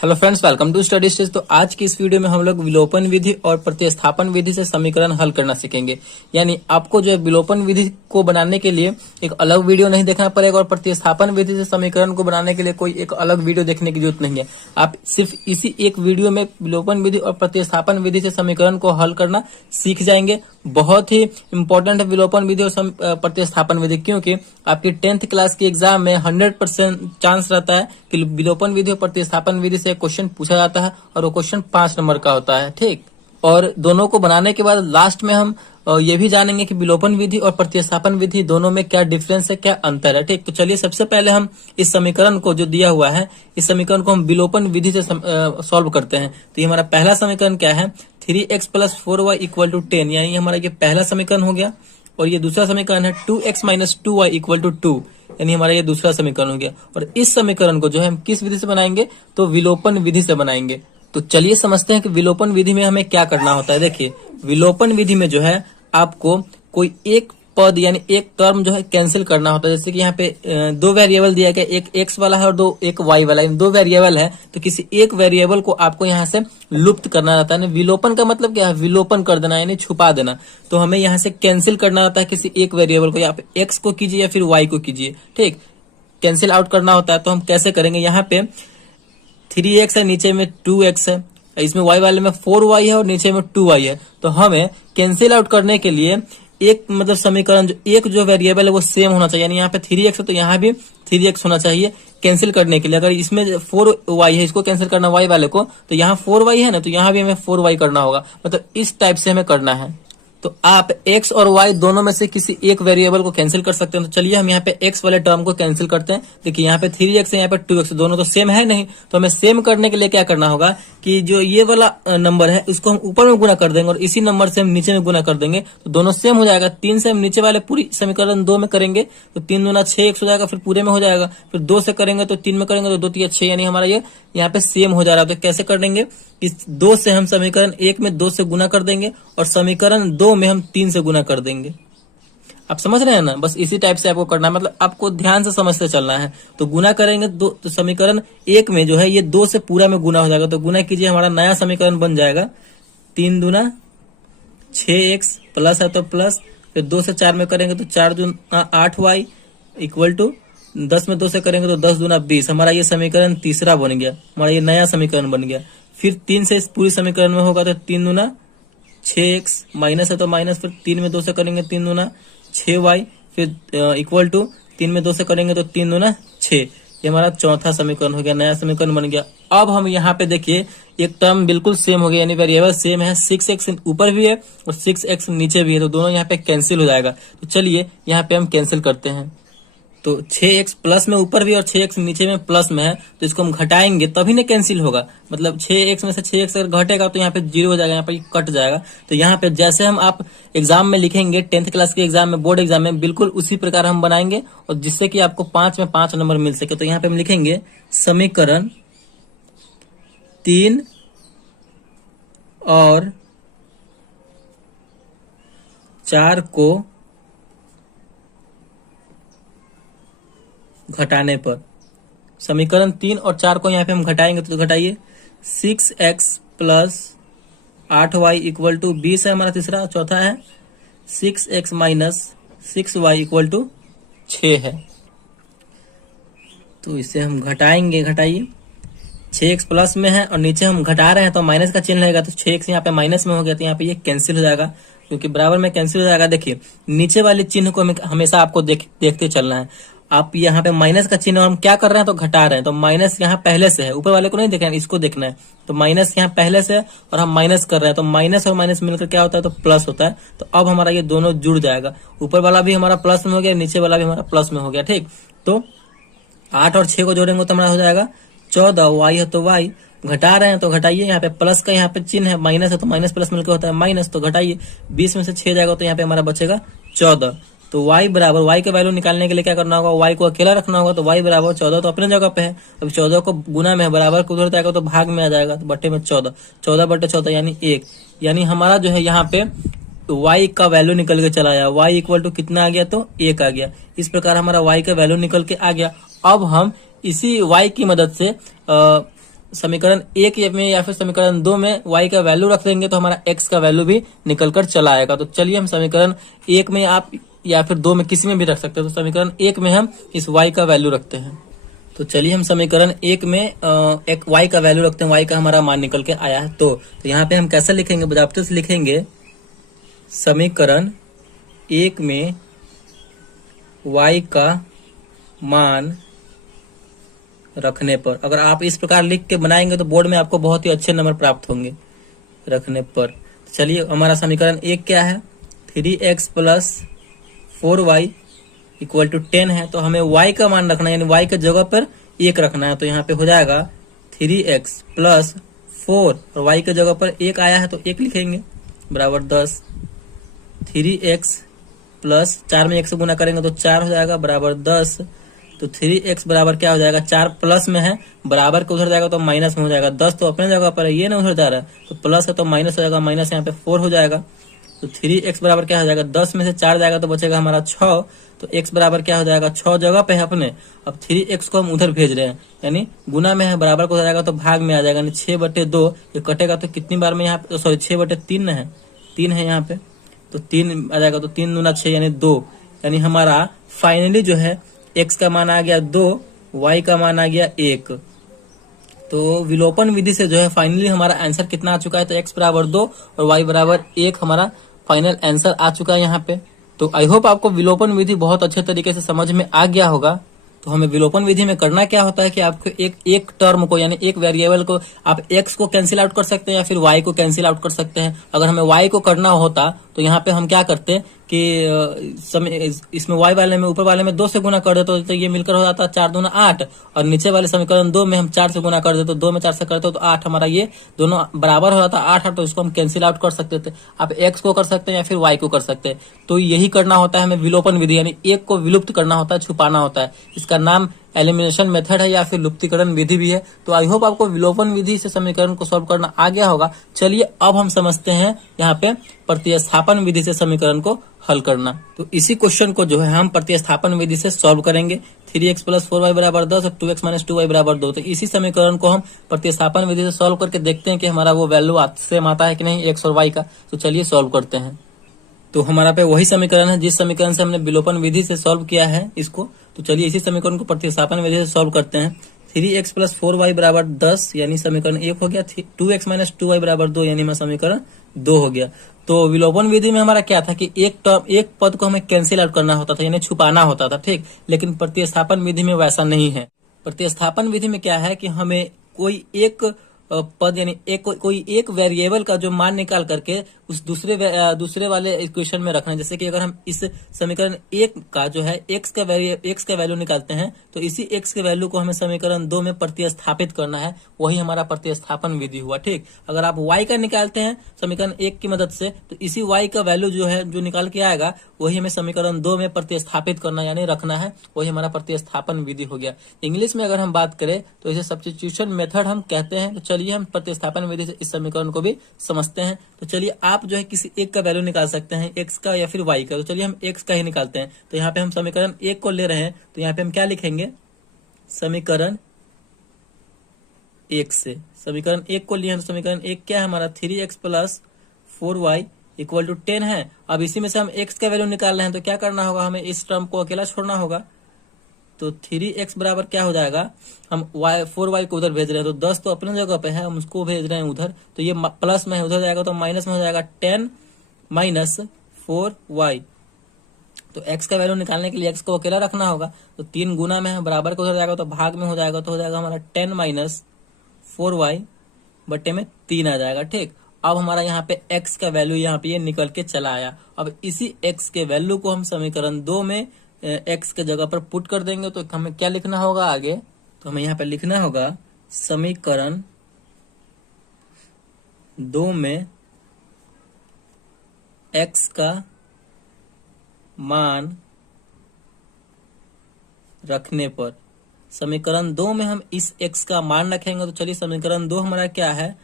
Hello friends, welcome to Study Stage. तो आज की इस वीडियो में हम लोग विलोपन विधि और प्रतिस्थापन विधि से समीकरण हल करना सीखेंगे। यानी आपको जो है विलोपन विधि को बनाने के लिए एक अलग वीडियो नहीं देखना पड़ेगा और प्रतिस्थापन विधि से समीकरण को बनाने के लिए कोई एक अलग वीडियो देखने की जरूरत नहीं है। आप सिर्फ इसी एक वीडियो में विलोपन विधि और प्रतिस्थापन विधि से समीकरण को हल करना सीख जाएंगे। बहुत ही इंपॉर्टेंट है विलोपन विधि और प्रतिस्थापन विधि, क्योंकि आपकी 10th क्लास के एग्जाम में 100% चांस रहता है कि विलोपन विधि और प्रतिस्थापन विधि से क्वेश्चन पूछा जाता है और वो क्वेश्चन 5 नंबर का होता है। ठीक, और दोनों को बनाने के बाद लास्ट में हम ये भी जानेंगे कि विलोपन विधि और प्रतिस्थापन विधि दोनों में क्या डिफरेंस है, क्या अंतर है। ठीक, तो चलिए सबसे पहले हम इस समीकरण को जो दिया हुआ है, इस समीकरण को हम विलोपन विधि से सॉल्व करते हैं। तो ये हमारा पहला समीकरण क्या है, 3x + 4y = 10, यानी हमारा ये पहला समीकरण हो गया। और ये दूसरा समीकरण है 2x - 2y = 2, यानी हमारा ये दूसरा समीकरण हो गया। और इस समीकरण को जो है हम किस विधि से बनाएंगे, तो विलोपन विधि से बनाएंगे। तो चलिए समझते हैं कि विलोपन विधि में हमें क्या करना होता है। देखिए, विलोपन विधि में जो है आपको कोई एक पद यानी एक टर्म जो है कैंसिल करना होता है। जैसे कि यहाँ पे दो वेरिएबल दिया गया, एक x वाला है और एक y वाला है, दो वेरिएबल है। तो किसी एक वेरिएबल को आपको यहाँ से लुप्त करना रहता है। विलोपन का मतलब क्या है, विलोपन कर देना यानी छुपा देना। तो हमें यहाँ से कैंसिल करना रहता है किसी एक वेरिएबल को, या आप x को कीजिए या फिर y को कीजिए। ठीक, कैंसिल आउट करना होता है। तो हम कैसे करेंगे, यहाँ पे 3x है, नीचे में 2x है, इसमें y वाले में 4y है और नीचे में 2y है। तो हमें कैंसिल आउट करने के लिए एक मतलब समीकरण जो वेरिएबल है वो सेम होना चाहिए। यानी यहाँ पे 3x है तो यहाँ भी 3x होना चाहिए कैंसिल करने के लिए। अगर इसमें 4y है, इसको कैंसिल करना y वाले को, तो यहाँ 4y है ना, तो यहाँ भी हमें 4y करना होगा। मतलब इस टाइप से हमें करना है। तो आप x और y दोनों में से किसी एक वेरिएबल को कैंसिल कर सकते हैं। तो चलिए हम यहाँ पे x वाले टर्म को कैंसिल करते हैं। देखिए यहाँ पे 3x है, यहाँ पे 2x, दोनों तो सेम है नहीं। तो हमें सेम करने के लिए क्या करना होगा कि जो ये वाला नंबर है इसको हम ऊपर में गुना कर देंगे और इसी नंबर से हम नीचे में गुना कर देंगे, तो दोनों सेम हो जाएगा। 3 से हम नीचे वाले पूरी समीकरण 2 में करेंगे तो 3 दूना 6x हो जाएगा, फिर पूरे में हो जाएगा। फिर 2 से करेंगे तो 3 में करेंगे तो 2 3 6, यानी हमारा ये यहाँ पे सेम हो जा रहा है। तो कैसे कर देंगे, इस 2 से हम समीकरण 1 में 2 से गुना कर देंगे और समीकरण 2 में हम 3 से गुना कर देंगे। आप समझ रहे हैं ना, बस इसी टाइप से आपको करना है। मतलब आपको ध्यान से समझते चलना है। तो गुना करेंगे तो समीकरण 1 में जो है ये 2 से पूरा में गुना हो जाएगा। तो गुना कीजिए, हमारा नया समीकरण बन जाएगा 3 दूना 6x प्लस है तो प्लस, फिर 2 से 4 में करेंगे तो 4 दूना 8y = 10 में 2 से करेंगे तो 10 दूना 20। हमारा ये समीकरण तीसरा बन गया, हमारा ये नया समीकरण बन गया। फिर 3 से इस पूरी समीकरण में होगा तो 3 दूना 6x माइनस है तो माइनस, फिर 3 में 2 से करेंगे 3 दूना 6y, फिर = 3 में 2 से करेंगे तो 3 दूना 6। ये हमारा चौथा समीकरण हो गया, नया समीकरण बन गया। अब हम यहाँ पे देखिए एक टर्म बिल्कुल सेम हो गया, यानी वेरिएबल सेम है। 6x ऊपर भी है और 6x नीचे भी है, तो दोनों यहाँ पे कैंसिल हो जाएगा। तो चलिए यहाँ पे हम कैंसिल करते हैं। तो 6x प्लस में ऊपर भी और 6x नीचे में प्लस में है, तो इसको हम घटाएंगे तभी ना कैंसिल होगा। मतलब 6x में से 6x अगर घटेगा तो यहाँ पे 0 हो जाएगा, यहाँ पे कट जाएगा। तो यहाँ पे जैसे हम आप एग्जाम में लिखेंगे 10th क्लास के एग्जाम में, बोर्ड एग्जाम में, बिल्कुल उसी प्रकार हम बनाएंगे और जिससे कि आपको 5 में 5 नंबर मिल सके। तो यहाँ पे हम लिखेंगे समीकरण 3 और 4 को घटाने पर, समीकरण 3 और 4 को यहाँ पे हम घटाएंगे तो घटाइए 6x + 8y = 20 है हमारा तीसरा। चौथा है 6x - 6y = 6 है। तो इसे हम घटाएंगे, घटाइए। 6x प्लस में है और नीचे हम घटा रहे हैं तो माइनस का चिन्ह रहेगा, तो 6x यहाँ पे माइनस में हो गया, तो यहाँ पे ये कैंसिल हो जाएगा क्योंकि बराबर में कैंसिल हो जाएगा। देखिए नीचे वाले चिन्ह को हमेशा आपको देखते चलना है। आप यहाँ पे माइनस का चिन्ह हम क्या कर रहे हैं, तो घटा रहे हैं। तो माइनस यहाँ पहले से है, ऊपर वाले को नहीं देखना है, इसको देखना है। तो माइनस यहाँ पहले से है और हम माइनस कर रहे हैं, तो माइनस और माइनस मिलकर क्या होता है, तो प्लस होता है। तो अब हमारा ये दोनों जुड़ जाएगा, ऊपर वाला भी हमारा प्लस में हो गया, नीचे वाला भी हमारा प्लस में हो गया। ठीक, तो 8 और 6 को जोड़ेंगे तो हमारा हो जाएगा 14, y है तो y, घटा रहे हैं तो घटाइए। यहाँ पे प्लस का यहाँ पे चिन्ह है, माइनस है तो माइनस प्लस मिलकर होता है माइनस, तो घटाइए। 20 में से 6 जाएगा तो यहाँ पे हमारा बचेगा 14। तो y बराबर, y के वैल्यू निकालने के लिए क्या करना होगा, y को अकेला रखना होगा। तो y बराबर 14 तो अपने जगह पे है। अब 14 को गुना में है, बराबर को उधर जाएगा तो भाग में आ जाएगा, तो बट्टे में 14, 14/14 यानी 1। यानी हमारा जो है यहाँ पे y का वैल्यू निकल के चला आया, y = कितना आ गया, तो 1 आ गया। इस प्रकार हमारा y का वैल्यू निकल के आ गया। अब हम इसी y की मदद से समीकरण 1 में या फिर समीकरण 2 में y का वैल्यू रख देंगे तो हमारा x का वैल्यू भी निकल कर चला आएगा। तो चलिए हम समीकरण 1 में आप या फिर 2 में किसी में भी रख सकते हैं। तो समीकरण 1 में हम इस y का वैल्यू रखते हैं। तो चलिए हम समीकरण 1 में एक y का वैल्यू रखते हैं। y का हमारा मान निकल के आया है। तो यहाँ पे हम कैसे लिखेंगे, बजाबते से लिखेंगे समीकरण 1 में y का मान रखने पर। अगर आप इस प्रकार लिख के बनाएंगे तो बोर्ड में आपको बहुत ही अच्छे नंबर प्राप्त होंगे रखने पर। चलिए हमारा समीकरण 1 क्या है, 3x plus 4y equal to 10 है। तो हमें y का मान रखना है, यानी y के जगह पर 1 रखना है। तो यहाँ पे हो जाएगा 3x प्लस 4 और y के जगह पर 1 आया है तो 1 लिखेंगे बराबर 10। 3x प्लस 4 में 1 से गुना करेंगे तो 4 हो जाएगा बराबर 10। तो 3x बराबर क्या हो जाएगा, 4 प्लस में है, बराबर के उधर जाएगा तो माइनस में हो जाएगा। 10 तो अपने जगह पर है, ये ना उधर जा रहा है, तो प्लस है तो माइनस हो जाएगा, माइनस यहाँ पे 4 हो जाएगा। तो 3x बराबर क्या हो जाएगा, 10 में से 4 जाएगा तो बचेगा हमारा 6। तो x बराबर क्या हो जाएगा, 6 जगह पे है अपने। अब 3x को हम उधर भेज रहे हैं, यानी गुना में है, बराबर को हो जाएगा तो भाग में आ जाएगा, यानी 6/2। ये कटेगा तो कितनी बार में यहाँ पे, सॉरी 6/3 है, 3 है यहाँ पे, तो 3 आ जाएगा। तो 3 दूना 6 यानी 2, यानी हमारा फाइनली जो है x का मान आ गया 2, y का मान आ गया 1। तो विलोपन विधि से जो है फाइनली हमारा आंसर कितना आ चुका है, तो x बराबर 2 और y बराबर 1 हमारा फाइनल आंसर आ चुका है यहाँ पे। तो आई होप आपको विलोपन विधि बहुत अच्छे तरीके से समझ में आ गया होगा। तो हमें विलोपन विधि में करना क्या होता है कि आपको एक टर्म को, यानी एक वेरिएबल को आप x को कैंसिल आउट कर सकते हैं या फिर y को कैंसिल आउट कर सकते हैं। अगर हमें y को करना होता तो यहाँ पे हम क्या करते कि इसमें y वाले में, ऊपर वाले में 2 से गुना कर देते तो ये मिलकर हो जाता 4 दूना 8, और नीचे वाले समीकरण 2 में हम 4 से गुना कर देते, तो 2 में 4 से करते तो 8, हमारा ये दोनों बराबर हो जाता 8, तो इसको हम कैंसिल आउट कर सकते थे। आप x को कर सकते हैं या फिर y को कर सकते हैं। तो यही करना होता है हमें विलोपन विधि, यानी एक को विलुप्त करना होता है, छुपाना होता है। इसका नाम एलिमिनेशन मेथड है या फिर लुप्तीकरण विधि भी है। तो आई होप आपको विलोपन विधि से समीकरण को सॉल्व करना आ गया होगा। चलिए अब हम समझते हैं यहाँ पे प्रतिस्थापन विधि से समीकरण को हल करना। तो इसी क्वेश्चन को जो है हम प्रतिस्थापन विधि से सॉल्व करेंगे। 3x प्लस 4y बराबर 10 और 2x माइनस 2y बराबर 2। तो इसी समीकरण को हम प्रतिस्थापन विधि से सॉल्व करके देखते हैं कि हमारा वो वैल्यू सेम आता है कि नहीं x और y का। तो चलिए सॉल्व करते हैं। तो हमारा पे वही समीकरण है जिस समीकरण से हमने विलोपन विधि से सॉल्व किया है इसको। तो चलिए इसी समीकरण को प्रतिस्थापन विधि से सॉल्व करते हैं। 3x प्लस 4y बराबर 10 यानी समीकरण 1 हो गया। 2x माइनस 2y बराबर 2 यानी हमारा समीकरण 2 हो गया। तो विलोपन विधि में हमारा क्या था कि एक पद को हमें कैंसिल आउट करना होता था, यानी छुपाना होता था, ठीक। लेकिन प्रतिस्थापन विधि में वैसा नहीं है। प्रतिस्थापन विधि में क्या है कि हमें कोई एक पद यानी कोई एक वेरिएबल का जो मान निकाल करके उस दूसरे वाले इक्वेशन में रखना है। जैसे कि अगर हम इस समीकरण 1 का जो है x का वैल्यू निकालते हैं तो इसी x के वैल्यू को हमें समीकरण 2 में प्रतिस्थापित करना है, वही हमारा प्रतिस्थापन विधि हुआ, ठीक। अगर आप y का निकालते हैं समीकरण 1 की मदद से तो इसी y का वैल्यू जो है जो निकाल के आएगा वही हमें समीकरण 2 में प्रतिस्थापित करना यानी रखना है, वही हमारा प्रतिस्थापन विधि हो गया। इंग्लिश में अगर हम बात करें तो इसे सब्स्टिट्यूशन मेथड हम कहते हैं। तो चलिए हम प्रतिस्थापन विधि से इस समीकरण को भी समझते हैं। तो चलिए आप जो है किसी एक का वैल्यू निकाल सकते हैं, x का या फिर y का। तो चलिए हम x का ही निकालते हैं। तो यहाँ पे हम समीकरण 1 को ले रहे हैं, तो यहाँ पे हम क्या लिखेंगे, समीकरण 1 से समीकरण 1 को लिए हैं। तो समीकरण 1 क्या है हमारा, 3x plus 4y equal to 10 है। अब इसी में से हम x का वैल्यू निकाल रहे हैं तो क्या करना होगा, हमें इस टर्म को अकेला छोड़ना होगा। तो 3x बराबर क्या हो जाएगा, हम 4y को उधर भेज रहे हैं तो 10 तो अपने जगह पे है, हम उसको भेज रहे हैं उधर, तो ये प्लस में है, उधर जाएगा तो माइनस में हो जाएगा 10 माइनस 4y। तो x का वैल्यू निकालने के लिए x को अकेला रखना होगा, तो 3 गुना में है, बराबर को उधर जाएगा तो भाग में हो जाएगा, तो हो जाएगा हमारा 10 माइनस 4y बटे में 3 आ जाएगा, ठीक। अब हमारा यहाँ पे x का वैल्यू यहाँ पे ये निकल के चला आया। अब इसी x के वैल्यू को हम समीकरण 2 में x के जगह पर पुट कर देंगे। तो हमें क्या लिखना होगा आगे, तो हमें यहाँ पे लिखना होगा समीकरण 2 में x का मान रखने पर। समीकरण 2 में हम इस x का मान रखेंगे। तो चलिए समीकरण 2 हमारा क्या है,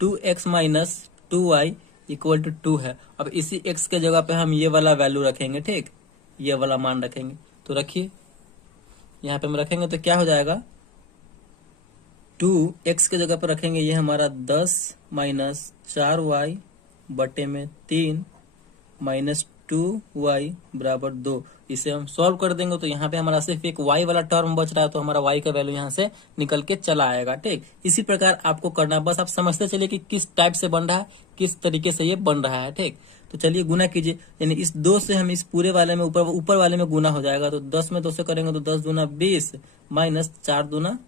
2x minus 2y equal to 2 है। अब इसी x के जगह पे हम ये वाला वैल्यू रखेंगे, ठीक, ये वाला मान रखेंगे। तो रखिए यहाँ पे हम रखेंगे तो क्या हो जाएगा, 2x के जगह पर रखेंगे ये हमारा 10 माइनस 4y बटे में 3 माइनस 2y बराबर 2। इसे हम सॉल्व कर देंगे तो यहाँ पे हमारा सिर्फ एक y वाला टर्म बच रहा है, तो हमारा y का वैल्यू यहाँ से निकल के चला आएगा। ठीक, इसी प्रकार आपको करना है, बस आप समझते चलिए कि किस टाइप से बन रहा है, किस तरीके से ये बन रहा है। ठीक, तो चलिए गुना कीजिए, यानी इस 2 से हम इस पूरे वाले में ऊपर वाले में गुना हो जाएगा, तो 10 में 2 से करेंगे तो 10 दूना 20 माइनस 4 दूना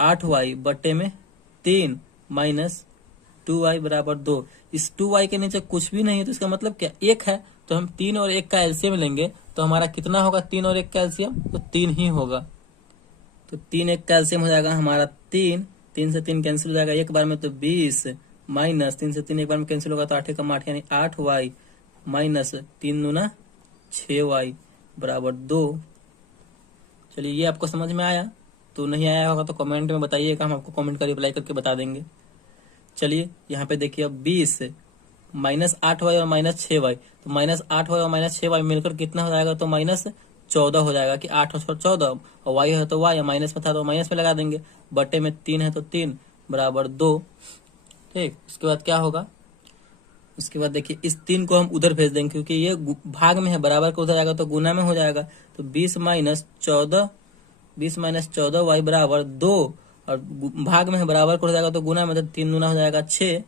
8y बटे में 3 माइनस 2y बराबर 2। इस 2y के नीचे कुछ भी नहीं है, तो इसका मतलब क्या 1 है, तो हम 3 और 1 का एलसीएम लेंगे तो हमारा कितना होगा, 3 और 1 का एलसीएम तो 3 ही होगा। तो 3 1 का एलसीएम हो जाएगा हमारा 3, 3 से 3 कैंसिल हो जाएगा एक बार में, तो 20 माइनस 3 से 3 एक बार में कैंसिल होगा तो 8 कम 8 यानी 8y माइनस 3 दूना 6y बराबर 2। चलिए ये आपको समझ में आया, तो नहीं आया होगा तो कमेंट में बताइएगा, हम आपको कमेंट का रिप्लाई करके बता देंगे। चलिए यहाँ पे देखिए अब 20 माइनस 8y और माइनस 6y, तो माइनस 8y और माइनस 6y मिलकर कितना हो जाएगा, तो माइनस 14 हो जाएगा कि 8 और 14, और y है तो y, माइनस में था तो माइनस में लगा देंगे, बटे में 3 है तो 3 बराबर 2। ठीक, उसके बाद क्या होगा, उसके बाद देखिए इस 3 को हम उधर भेज देंगे क्योंकि ये भाग में है, बराबर को उधर जाएगा तो गुना में हो जाएगा, तो 20 माइनस 14 y बराबर 2, और भाग में है बराबर को हो जाएगा तो गुना में, तो 3 गुना हो जाएगा 6।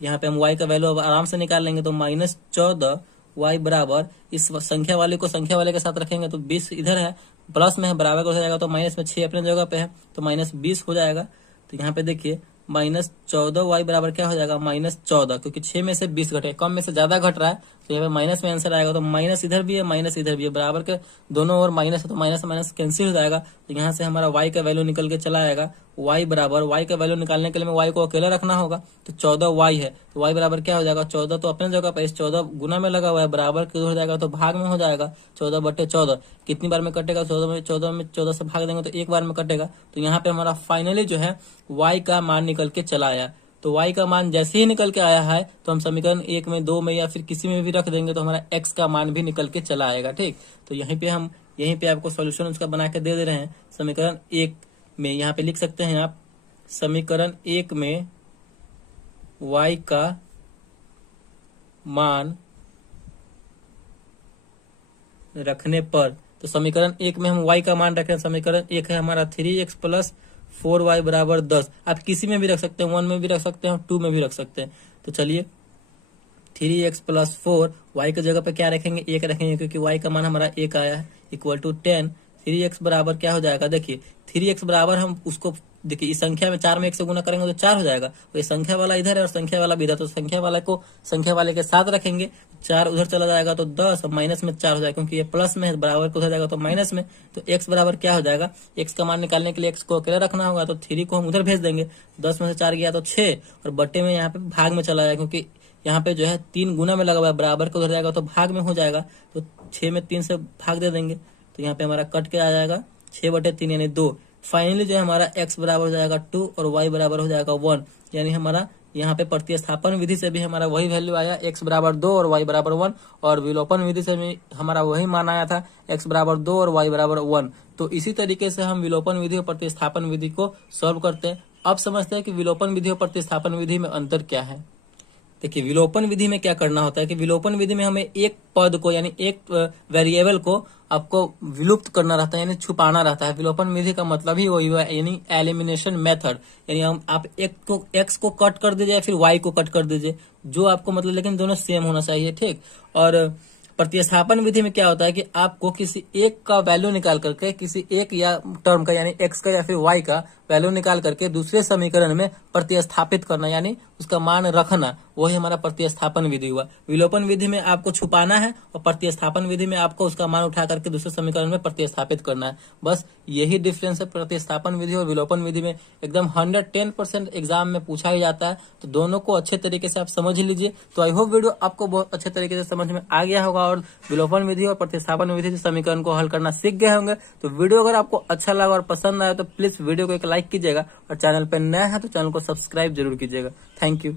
तो यहाँ पे हम y का वैल्यू अब आराम से निकाल लेंगे, तो माइनस 14 y बराबर, इस संख्या वाले को संख्या वाले के साथ रखेंगे तो 20 इधर है, प्लस में है बराबर को हो जाएगा, तो माइनस में 6 अपने जगह पे है तो माइनस 20 हो जाएगा। तो यहाँ पे देखिए माइनस 14y बराबर क्या हो जाएगा, माइनस 14, क्योंकि 6 में से 20 घटे, कम में से ज्यादा घट रहा है, तो यहाँ पे माइनस में आंसर आएगा। तो माइनस इधर भी है, माइनस इधर भी है, बराबर के दोनों ओर माइनस है, तो माइनस माइनस कैंसिल हो जाएगा। तो यहाँ से हमारा y का वैल्यू निकल के चला आएगा, y बराबर, y का वैल्यू निकालने के लिए मैं y को अकेला रखना होगा, तो 14y है, तो y बराबर क्या हो जाएगा, 14 तो अपने जगह पर, इस 14 गुना में लगा हुआ है, बराबर के हो जाएगा तो भाग में हो जाएगा, 14 बटे 14 कितनी बार में कटेगा, 14 से भाग देंगे तो एक बार में कटेगा। तो यहाँ पे हमारा फाइनली जो है y का मान निकल के चला आया। तो y का मान जैसे ही निकल के आया है तो हम समीकरण 1 में 2 में या फिर किसी में भी रख देंगे तो हमारा x का मान भी निकल के चला आएगा। ठीक, तो यहीं पे आपको सॉल्यूशन उसका बना के दे रहे हैं। समीकरण 1 में यहाँ पे लिख सकते हैं आप, समीकरण 1 में y का मान रखने पर, तो समीकरण 1 में हम y का मान रखें, समीकरण 1 है हमारा 3x प्लस 4y बराबर 10। आप किसी में भी रख सकते हैं, 1 में भी रख सकते हैं, 2 में भी रख सकते हैं। तो चलिए 3x प्लस 4, y की जगह पे क्या रखेंगे, 1 रखेंगे, क्योंकि y का मान हमारा 1 आया है, इक्वल टू 10। 3x बराबर क्या हो जाएगा, देखिए 3x बराबर हम उसको देखिए इस संख्या में 4 में 1 से गुना करेंगे तो 4 हो जाएगा, तो ये संख्या वाला इधर है और संख्या वाला भी इधर, तो संख्या वाला को संख्या वाले के साथ रखेंगे, 4 उधर चला जाएगा तो 10, और माइनस में 4 हो जाएगा, क्योंकि ये प्लस में है, बराबर को उधर जाएगा तो माइनस में। तो x बराबर क्या हो जाएगा, x का मान निकालने के लिए x को अकेला रखना होगा, तो 3 को हम उधर भेज देंगे, 10 में से 4 गया तो 6, और बट्टे में यहाँ पे भाग में चला जाएगा, क्योंकि यहाँ पे जो है 3 गुना में लगा हुआ है, बराबर को उधर जाएगा तो भाग में हो जाएगा, तो 6 में 3 से भाग दे देंगे, तो यहाँ पे हमारा कट के आ जाएगा 6 बटे 3 यानी 2। फाइनली जो है हमारा x बराबर हो जाएगा 2 और y बराबर हो जाएगा 1, यानी हमारा यहाँ पे प्रतिस्थापन विधि से भी हमारा वही वैल्यू आया, x बराबर 2 और y बराबर 1, और विलोपन विधि से भी हमारा वही मान आया था, x बराबर 2 और y बराबर 1। तो इसी तरीके से हम विलोपन विधि और प्रतिस्थापन विधि को सॉल्व करते हैं। अब समझते हैं कि विलोपन विधि और प्रतिस्थापन विधि में अंतर क्या है। देखिए विलोपन विधि में क्या करना होता है कि विलोपन विधि में हमें एक पद को यानी एक वेरिएबल को आपको विलुप्त करना रहता है, यानी छुपाना रहता है। विलोपन विधि का मतलब ही वही है, यानी एलिमिनेशन मेथड, यानी हम आप एक्स को कट कर दीजिए या फिर वाई को कट कर दीजिए, जो आपको मतलब, लेकिन दोनों सेम होना चाहिए। ठीक, और प्रतिस्थापन विधि में क्या होता है कि आपको किसी एक का वैल्यू निकाल करके, किसी एक या टर्म का यानी एक्स का या फिर वाई का वैल्यू निकाल करके दूसरे समीकरण में प्रतिस्थापित करना, यानी उसका मान रखना, वही हमारा प्रतिस्थापन विधि हुआ। विलोपन विधि में आपको छुपाना है और प्रतिस्थापन विधि में आपको उसका मान उठा करके दूसरे समीकरण में प्रतिस्थापित करना है। बस यही डिफरेंस है प्रतिस्थापन विधि और विलोपन विधि में। एकदम 110% एग्जाम में पूछा ही जाता है, तो दोनों को अच्छे तरीके से आप समझ लीजिए। तो आई होप वीडियो आपको बहुत अच्छे तरीके से समझ में आ गया होगा और विलोपन विधि और प्रतिस्थापन विधि से समीकरण को हल करना सीख गए होंगे। तो वीडियो अगर आपको अच्छा लगा और पसंद आया तो प्लीज वीडियो को एक लाइक कीजिएगा, और चैनल पर नया है तो चैनल को सब्सक्राइब जरूर कीजिएगा। Thank you.